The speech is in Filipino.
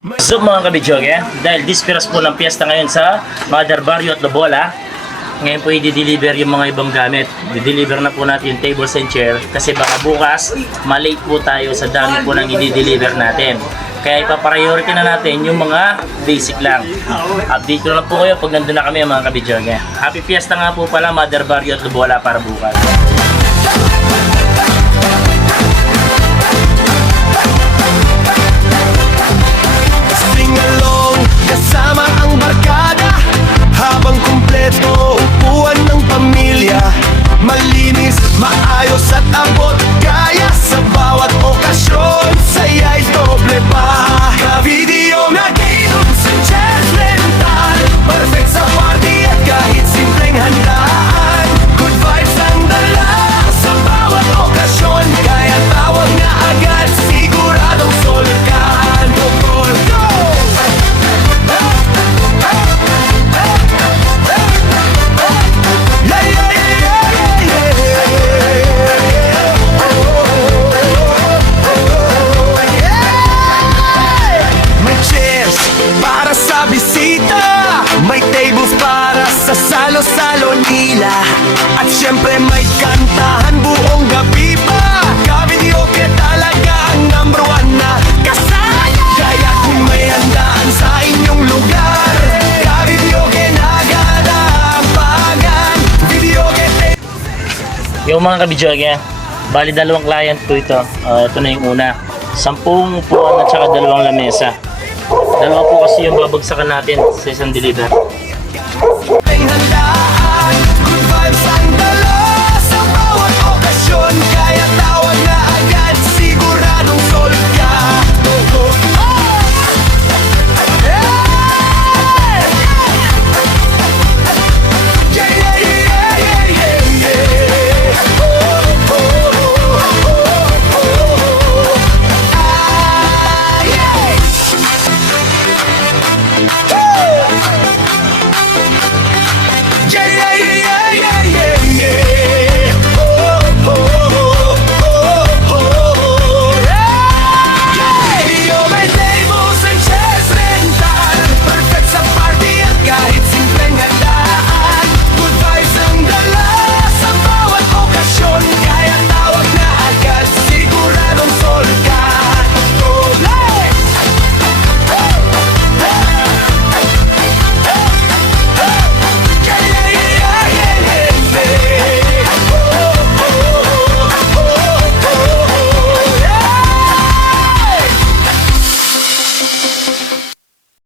So mga kabidyoge, dahil dispiras po ng piyesta ngayon sa Mother Barrio at Lobola, ngayon po i-deliver yung mga ibang gamit. I-deliver na po natin yung tables and chair kasi baka bukas malate po tayo sa dami po nang i-deliver natin. Kaya ipapriority na natin yung mga basic lang. Update ko lang po kayo pag nandun na kami mga kabidyoge. Happy Fiesta nga po pala Mother Barrio at Lobola para bukas. Kasama ang barkada habang kumpleto upuan ng pamilya. Malinis, maayos at abot kaya sa bawat okasyon. Saya'y doble pa. Ka-video na gilom sa Jazz Rental. Perfect sa party at kahit simpleng handaan. Good vibes ang dala sa bawat okasyon. Kaya tawag na agad, siguradong solid ka. Go! Para sa bisita, may tables para sa salo-salo nila. At syempre may kantahan buong gabi pa. Ka-videoke talaga ang number one na kasaya. Kaya kung may handaan sa inyong lugar, ka-videoke na agad ang pagan. Videoke Yung mga kabidyoge, bali dalawang client po ito. Ito na yung una. 10 upuan at saka 2 lamesa. Dalawa po kasi yung babagsakan natin sa isang deliver.